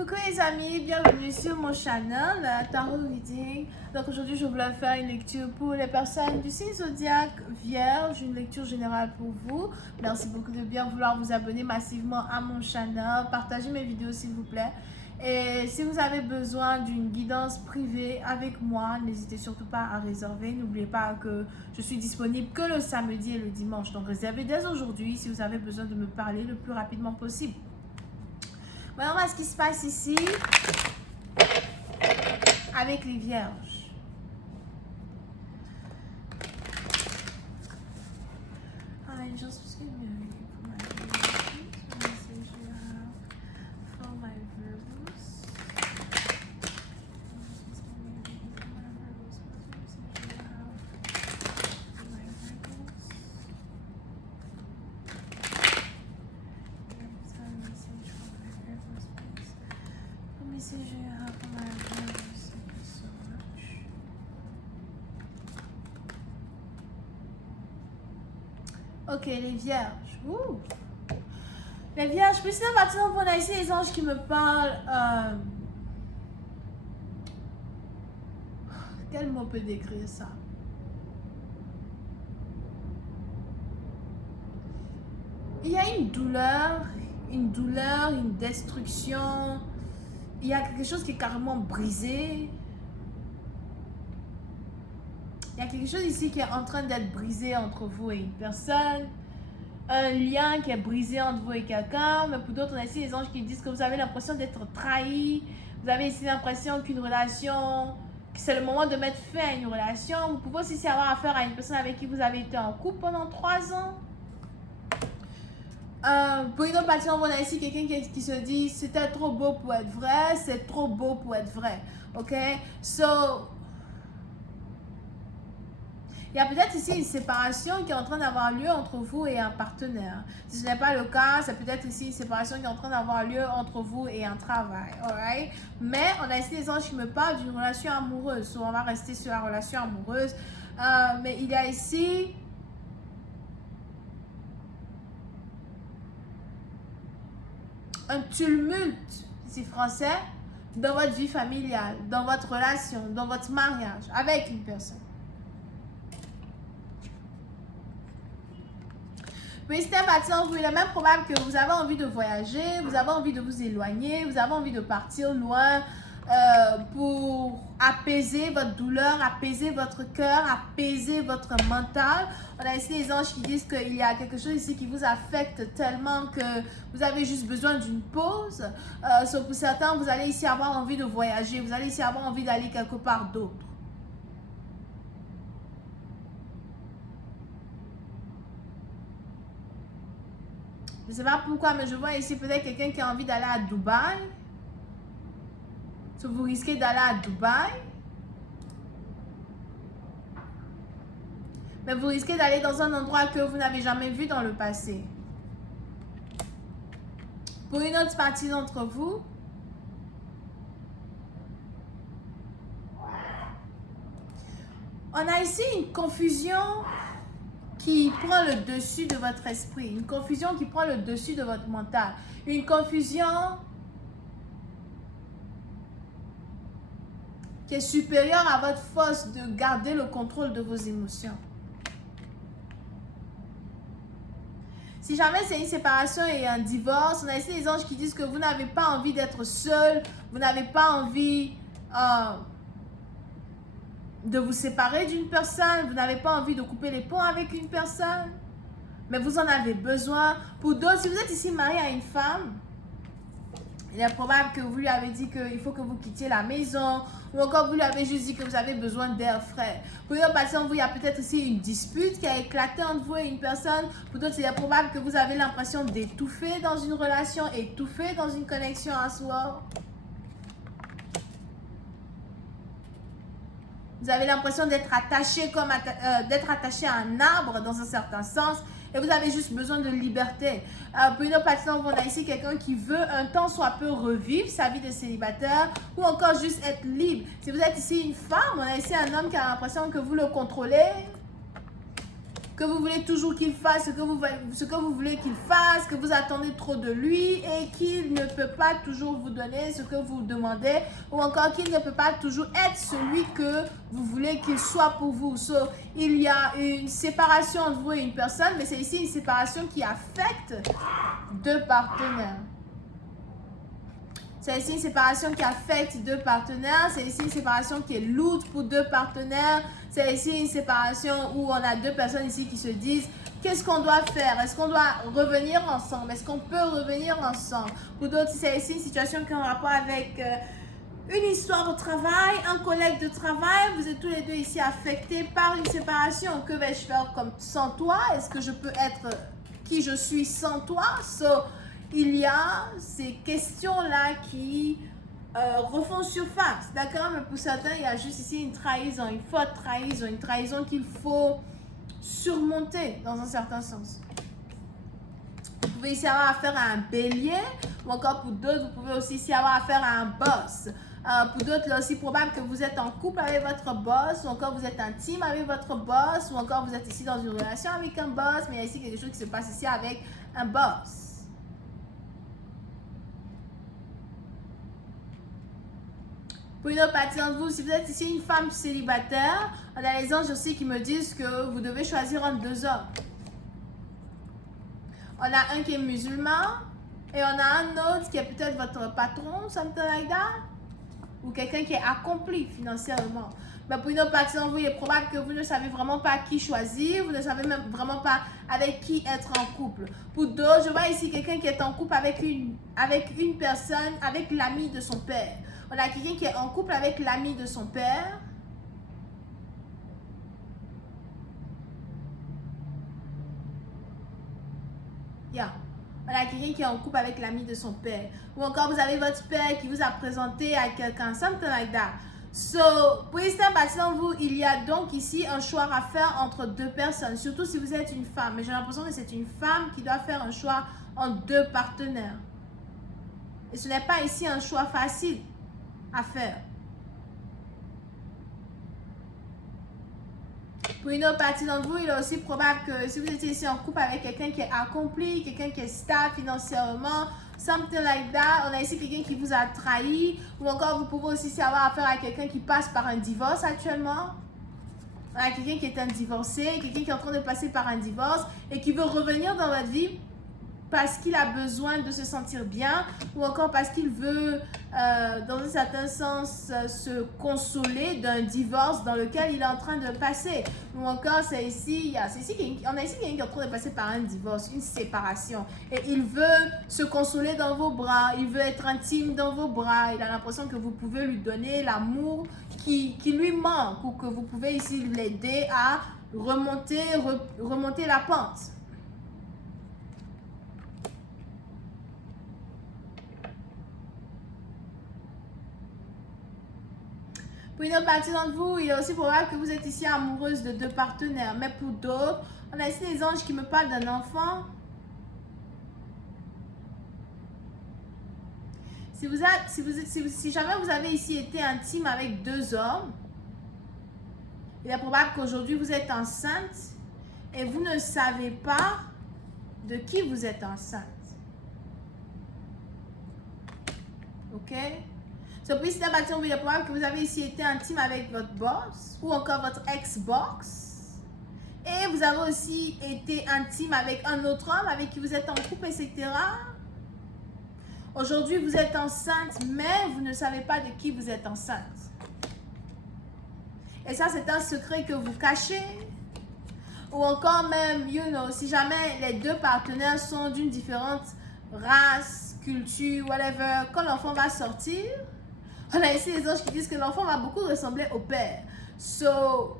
Coucou les amis, bienvenue sur mon channel Tarot Reading. Donc aujourd'hui je voulais faire une lecture pour les personnes du signe zodiaque Vierge, une lecture générale pour vous. Merci beaucoup de bien vouloir vous abonner massivement à mon channel, partagez mes vidéos s'il vous plaît. Et si vous avez besoin d'une guidance privée avec moi, n'hésitez surtout pas à réserver. N'oubliez pas que je suis disponible que le samedi et le dimanche. Donc réservez dès aujourd'hui si vous avez besoin de me parler le plus rapidement possible. Voyons voir ce qui se passe ici avec les vierges. Angels, please give me a reading for my viewers. What message you have for my viewers? Please give me a reading for my viewers. What message you have for my viewers? Message you have for my viewers. Thank you so much. Ok, les vierges. Ouh. Les vierges, puis c'est maintenant qu'on a ici les anges qui me parlent. Quel mot peut décrire ça? Il y a une douleur, une destruction. Il y a quelque chose qui est carrément brisé. Il y a quelque chose ici qui est en train d'être brisé entre vous et une personne. Un lien qui est brisé entre vous et quelqu'un. Mais pour d'autres, on a ici les anges qui disent que vous avez l'impression d'être trahi. Vous avez ici l'impression qu'une relation, que c'est le moment de mettre fin à une relation. Vous pouvez aussi avoir affaire à une personne avec qui vous avez été en couple pendant 3 ans. Pour une autre partie, on a ici quelqu'un qui se dit c'était trop beau pour être vrai, c'est trop beau pour être vrai. Ok? So, il y a peut-être ici une séparation qui est en train d'avoir lieu entre vous et un partenaire. Si ce n'est pas le cas, c'est peut-être ici une séparation qui est en train d'avoir lieu entre vous et un travail. Alright? Mais on a ici des anges qui me parlent d'une relation amoureuse. So, on va rester sur la relation amoureuse. Mais il y a ici un tumulte, ici français, dans votre vie familiale, dans votre relation, dans votre mariage, avec une personne. Puis c'est maintenant, il est même probable que vous avez envie de voyager, vous avez envie de vous éloigner, vous avez envie de partir loin pour apaiser votre douleur, apaiser votre cœur, apaiser votre mental. On a ici les anges qui disent qu'il y a quelque chose ici qui vous affecte tellement que vous avez juste besoin d'une pause. Sauf pour certains, vous allez ici avoir envie de voyager, vous allez ici avoir envie d'aller quelque part d'autre. Je ne sais pas pourquoi, mais je vois ici peut-être quelqu'un qui a envie d'aller à Dubaï. So, vous risquez d'aller à Dubaï. Mais vous risquez d'aller dans un endroit que vous n'avez jamais vu dans le passé. Pour une autre partie d'entre vous, on a ici une confusion qui prend le dessus de votre esprit. Une confusion qui prend le dessus de votre mental. Une confusion qui est supérieure à votre force de garder le contrôle de vos émotions. Si jamais c'est une séparation et un divorce, on a ici les anges qui disent que vous n'avez pas envie d'être seul, vous n'avez pas envie de vous séparer d'une personne, vous n'avez pas envie de couper les ponts avec une personne, mais vous en avez besoin. Pour d'autres, si vous êtes ici marié à une femme, il est probable que vous lui avez dit qu'il faut que vous quittiez la maison, ou encore vous lui avez juste dit que vous avez besoin d'air frais. Pour une autre personne, il y a peut-être ici une dispute qui a éclaté entre vous et une personne. Pour d'autres, il est probable que vous avez l'impression d'étouffer dans une relation, étouffer dans une connexion à soi. Vous avez l'impression d'être attaché attaché à un arbre dans un certain sens. Et vous avez juste besoin de liberté. Pour une autre personne, on a ici quelqu'un qui veut un temps soit peu revivre sa vie de célibataire ou encore juste être libre. Si vous êtes ici une femme, on a ici un homme qui a l'impression que vous le contrôlez, que vous voulez toujours qu'il fasse ce que vous voulez qu'il fasse, que vous attendez trop de lui et qu'il ne peut pas toujours vous donner ce que vous demandez ou encore qu'il ne peut pas toujours être celui que vous voulez qu'il soit pour vous. So, il y a une séparation entre vous et une personne, mais c'est ici une séparation qui affecte deux partenaires. C'est ici une séparation qui affecte deux partenaires. C'est ici une séparation qui est lourde pour deux partenaires. C'est ici une séparation où on a deux personnes ici qui se disent qu'est-ce qu'on doit faire? Est-ce qu'on doit revenir ensemble? Est-ce qu'on peut revenir ensemble? Pour d'autres, c'est ici une situation qui est en rapport avec une histoire au travail, un collègue de travail. Vous êtes tous les deux ici affectés par une séparation. Que vais-je faire comme sans toi? Est-ce que je peux être qui je suis sans toi? Il y a ces questions-là qui refont surface, d'accord? Mais pour certains, il y a juste ici une trahison, une forte trahison, une trahison qu'il faut surmonter dans un certain sens. Vous pouvez ici avoir affaire à un bélier, ou encore pour d'autres, vous pouvez aussi ici avoir affaire à un boss. Pour d'autres, il est aussi probable que vous êtes en couple avec votre boss, ou encore vous êtes intime avec votre boss, ou encore vous êtes ici dans une relation avec un boss, mais il y a ici quelque chose qui se passe ici avec un boss. Pour une autre partie d'entre vous, si vous êtes ici une femme célibataire, on a les anges aussi qui me disent que vous devez choisir entre deux hommes. On a un qui est musulman et on a un autre qui est peut-être votre patron, something like that, ou quelqu'un qui est accompli financièrement. Mais pour une autre partie d'entre vous, il est probable que vous ne savez vraiment pas qui choisir, vous ne savez même vraiment pas avec qui être en couple. Pour d'autres, je vois ici quelqu'un qui est en couple avec une personne, avec l'ami de son père. On a quelqu'un qui est en couple avec l'ami de son père. Yeah. On a quelqu'un qui est en couple avec l'ami de son père. Ou encore, vous avez votre père qui vous a présenté à quelqu'un. Something like that. So, pour certaines parties d'entre vous, il y a donc ici un choix à faire entre deux personnes. Surtout si vous êtes une femme. Mais j'ai l'impression que c'est une femme qui doit faire un choix entre deux partenaires. Et ce n'est pas ici un choix facile à faire. Pour une autre partie d'entre vous, il est aussi probable que si vous étiez ici en couple avec quelqu'un qui est accompli, quelqu'un qui est stable financièrement, something like that, on a ici quelqu'un qui vous a trahi, ou encore vous pouvez aussi avoir affaire à quelqu'un qui passe par un divorce actuellement. On a quelqu'un qui est un divorcé, quelqu'un qui est en train de passer par un divorce et qui veut revenir dans votre vie parce qu'il a besoin de se sentir bien ou encore parce qu'il veut, dans un certain sens, se consoler d'un divorce dans lequel il est en train de passer. Ou encore, on a ici quelqu'un qui est en train de passer par un divorce, une séparation. Et il veut se consoler dans vos bras, il veut être intime dans vos bras. Il a l'impression que vous pouvez lui donner l'amour qui lui manque ou que vous pouvez ici l'aider à remonter la pente. Pour une autre partie d'entre vous, il est aussi probable que vous êtes ici amoureuse de deux partenaires. Mais pour d'autres, on a ici des anges qui me parlent d'un enfant. Si jamais vous avez ici été intime avec deux hommes, il est probable qu'aujourd'hui vous êtes enceinte et vous ne savez pas de qui vous êtes enceinte. Ok? Pour ici, il est probable que vous avez ici été intime avec votre boss ou encore votre ex-boss. Et vous avez aussi été intime avec un autre homme avec qui vous êtes en couple, etc. Aujourd'hui, vous êtes enceinte, mais vous ne savez pas de qui vous êtes enceinte. Et ça, c'est un secret que vous cachez. Ou encore même, si jamais les deux partenaires sont d'une différente race, culture, whatever, quand l'enfant va sortir, on a ici les anges qui disent que l'enfant va beaucoup ressembler au père. On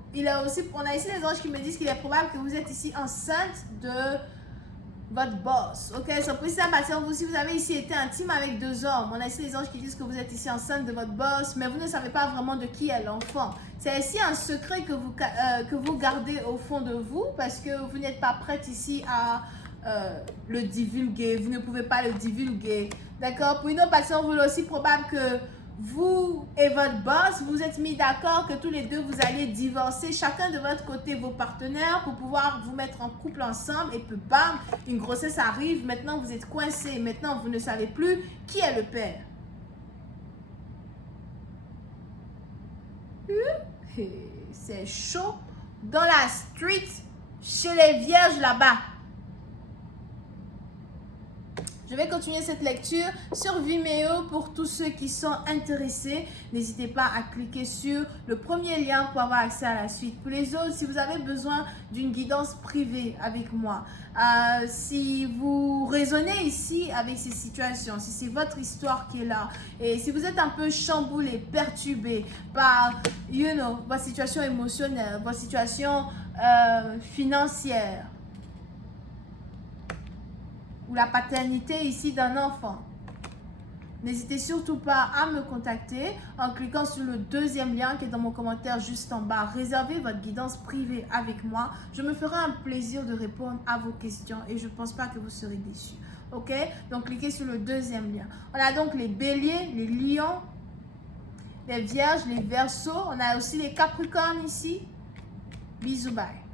a ici les anges qui me disent qu'il est probable que vous êtes ici enceinte de votre boss. Ok, pour ici, si vous avez ici été intime avec deux hommes, on a ici les anges qui disent que vous êtes ici enceinte de votre boss, mais vous ne savez pas vraiment de qui est l'enfant. C'est ici un secret que vous gardez au fond de vous parce que vous n'êtes pas prête ici à le divulguer. Vous ne pouvez pas le divulguer. D'accord? Pour une autre personne, vous est aussi probable que vous et votre boss, vous êtes mis d'accord que tous les deux, vous allez divorcer chacun de votre côté vos partenaires pour pouvoir vous mettre en couple ensemble. Et puis bam, une grossesse arrive. Maintenant, vous êtes coincés. Maintenant, vous ne savez plus qui est le père. C'est chaud dans la street chez les vierges là-bas. Je vais continuer cette lecture sur Vimeo pour tous ceux qui sont intéressés. N'hésitez pas à cliquer sur le premier lien pour avoir accès à la suite. Pour les autres, si vous avez besoin d'une guidance privée avec moi, si vous raisonnez ici avec ces situations, si c'est votre histoire qui est là, et si vous êtes un peu chamboulé, perturbé par, votre situation émotionnelle, votre situation financière, ou la paternité ici d'un enfant, n'hésitez surtout pas à me contacter en cliquant sur le deuxième lien qui est dans mon commentaire juste en bas. Réservez votre guidance privée avec moi. Je me ferai un plaisir de répondre à vos questions et je ne pense pas que vous serez déçus. Ok? Donc, cliquez sur le deuxième lien. On a donc les béliers, les lions, les vierges, les verseaux. On a aussi les capricornes ici. Bisous, bye.